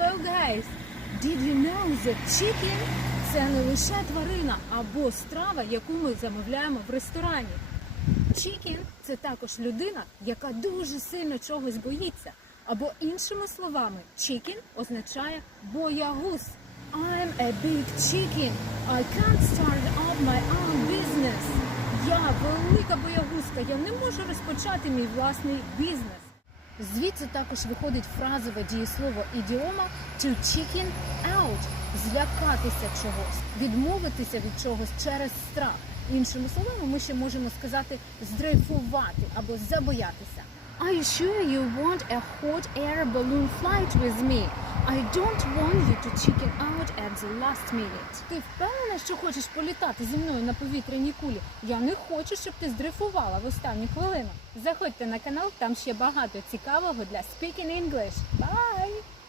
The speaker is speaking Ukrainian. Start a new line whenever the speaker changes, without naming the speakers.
Hello guys! Did you know that chicken – це не лише тварина або страва, яку ми замовляємо в ресторані. Chicken – це також людина, яка дуже сильно чогось боїться. Або іншими словами, chicken означає боягуз. I'm a big chicken. I can't start up my own business. Я велика боягузка, я не можу розпочати мій власний бізнес. Звідси також виходить фразове дієслово ідіома to chicken out – злякатися чогось, відмовитися від чогось через страх. Іншими словами, ми ще можемо сказати здрейфувати або забоятися. You sure you want a hot air balloon flight with me? I don't want you to chicken out at the last minute. Ти впевнена, що хочеш політати зі мною на повітряній кулі? Я не хочу, щоб ти здрифувала в останню хвилину. Заходьте на канал, там ще багато цікавого для Speaking English. Bye!